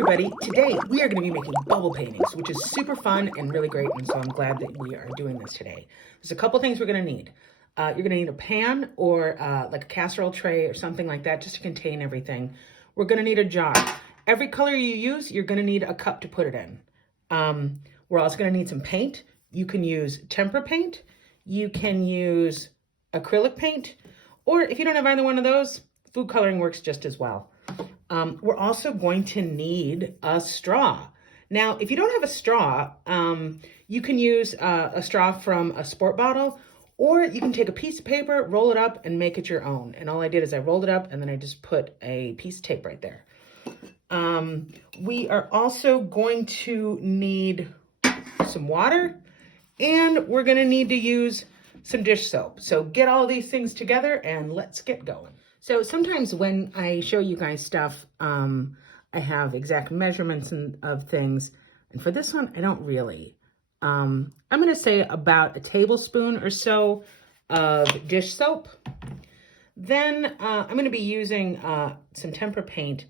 everybody, today we are going to be making bubble paintings, which is super fun and really great, and so I'm glad that we are doing this today. There's a couple things we're going to need. You're going to need a pan or like a casserole tray or something like that just to contain everything. We're going to need a jar. Every color you use, you're going to need a cup to put it in. We're also going to need some paint. You can use tempera paint. You can use acrylic paint, or if you don't have either one of those, food coloring works just as well. We're also going to need a straw. Now, if you don't have a straw, you can use a straw from a sport bottle, or you can take a piece of paper, roll it up, and make it your own. And all I did is I rolled it up, and then I just put a piece of tape right there. We are also going to need some water, and we're going to need to use some dish soap. So get all these things together, and let's get going. So sometimes when I show you guys stuff, I have exact measurements of things. And for this one, I don't really. I'm going to say about a tablespoon or so of dish soap. Then I'm going to be using some tempera paint.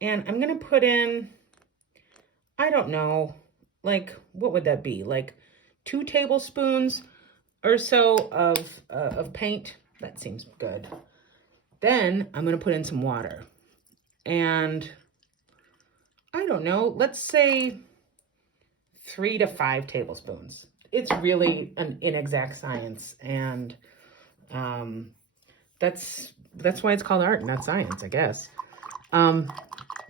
And I'm going to put in, I don't know, like, what would that be? Like 2 tablespoons or so of paint. That seems good. Then I'm going to put in some water, and I don't know, let's say 3 to 5 tablespoons. It's really an inexact science, and that's why it's called art and not science, I guess. Then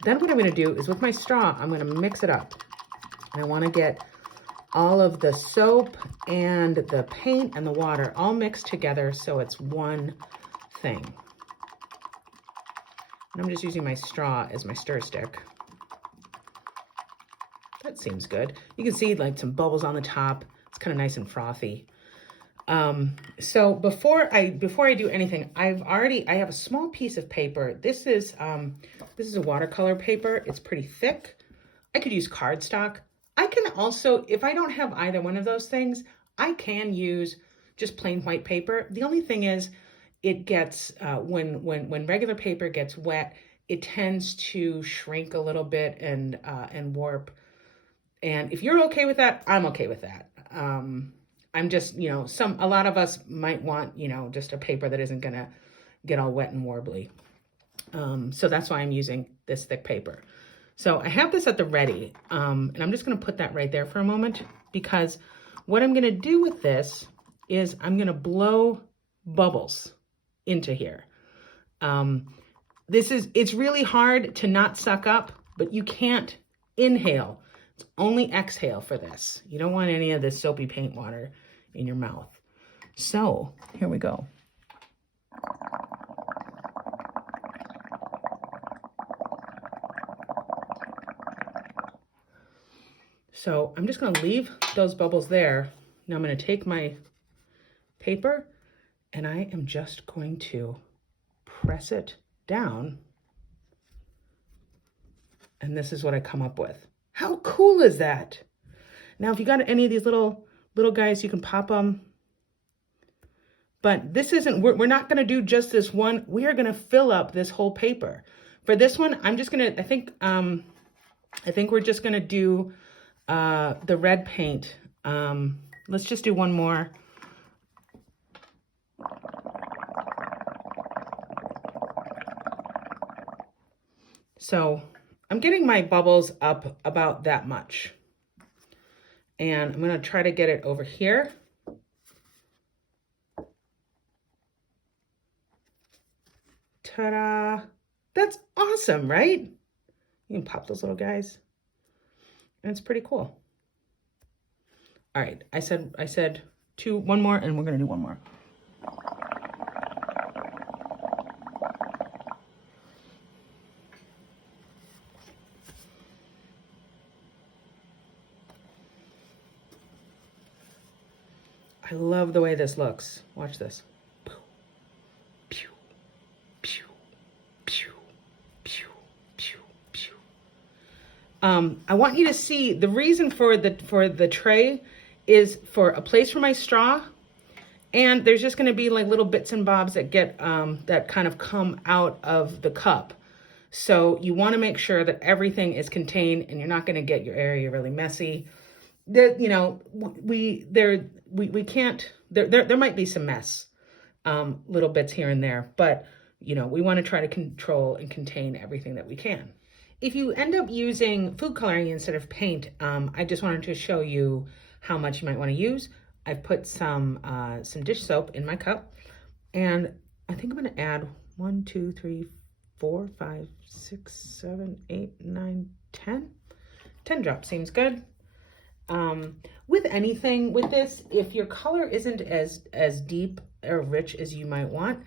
what I'm going to do is with my straw, I'm going to mix it up. And I want to get all of the soap and the paint and the water all mixed together so it's one thing. And I'm just using my straw as my stir stick. That seems good. You can see like some bubbles on the top. It's kind of nice and frothy. So before I do anything, I have a small piece of paper. This is a watercolor paper. It's pretty thick. I could use cardstock. I can also, if I don't have either one of those things, I can use just plain white paper. The only thing is, it gets, when regular paper gets wet, it tends to shrink a little bit and warp. And if you're okay with that, I'm okay with that. I'm just, a lot of us might want, just a paper that isn't gonna get all wet and warbly. So that's why I'm using this thick paper. So I have this at the ready, and I'm just gonna put that right there for a moment, because what I'm gonna do with this is I'm gonna blow bubbles into here. It's really hard to not suck up, but you can't inhale. It's only exhale for this. You don't want any of this soapy paint water in your mouth. So here we go. So I'm just going to leave those bubbles there. Now I'm going to take my paper and I am just going to press it down. And this is what I come up with. How cool is that? Now, if you got any of these little guys, you can pop them. But this isn't, we're not going to do just this one. We are going to fill up this whole paper. For this one, I'm just going to, I think we're just going to do the red paint. Let's just do one more. So I'm getting my bubbles up about that much. And I'm going to try to get it over here. Ta-da! That's awesome, right? You can pop those little guys. And it's pretty cool. All right, I said one more, and we're going to do one more. I love the way this looks. Watch this. Pew, pew, pew, pew, pew, pew. I want you to see the reason for the tray is for a place for my straw, and there's just going to be like little bits and bobs that get that kind of come out of the cup. So you want to make sure that everything is contained and you're not going to get your area really messy. There, you know, we can't, there might be some mess, little bits here and there, but you know, we want to try to control and contain everything that we can. If you end up using food coloring instead of paint, I just wanted to show you how much you might want to use. I've put some dish soap in my cup, and I think I'm going to add 1, 2, 3, 4, 5, 6, 7, 8, 9, 10. 10 drops seems good. With anything with this, if your color isn't as deep or rich as you might want,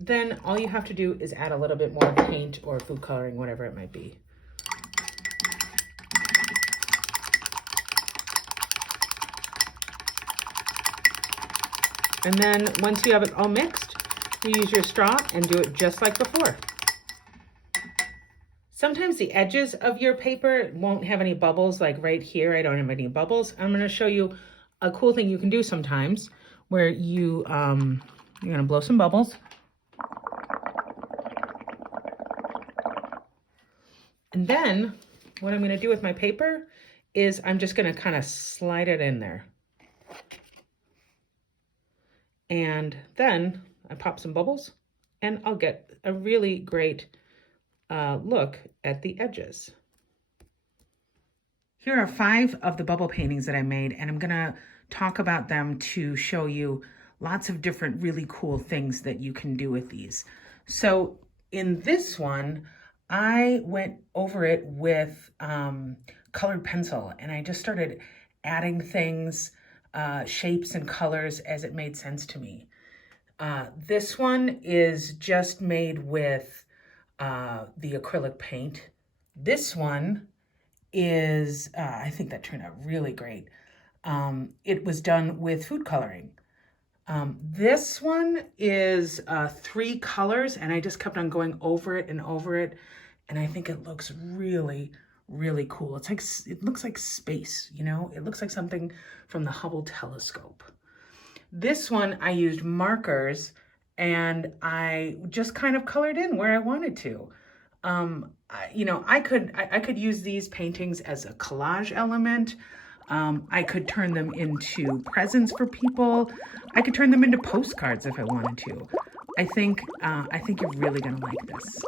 then all you have to do is add a little bit more paint or food coloring, whatever it might be. And then once you have it all mixed, you use your straw and do it just like before. Sometimes the edges of your paper won't have any bubbles, like right here, I don't have any bubbles. I'm gonna show you a cool thing you can do sometimes where you're gonna blow some bubbles. And then what I'm gonna do with my paper is I'm just gonna kind of slide it in there. And then I pop some bubbles and I'll get a really great look at the edges. Here are 5 of the bubble paintings that I made, and I'm gonna talk about them to show you lots of different really cool things that you can do with these. So in this one, I went over it with colored pencil, and I just started adding things, shapes and colors as it made sense to me. This one is just made with the acrylic paint. This one is, I think that turned out really great. It was done with food coloring. This one is 3 colors, and I just kept on going over it and over it, and I think it looks really, really cool. It's like, it looks like space, you know? It looks like something from the Hubble telescope. This one, I used markers, and I just kind of colored in where I wanted to. You know, I could use these paintings as a collage element. I could turn them into presents for people. I could turn them into postcards if I wanted to. I think you're really gonna like this.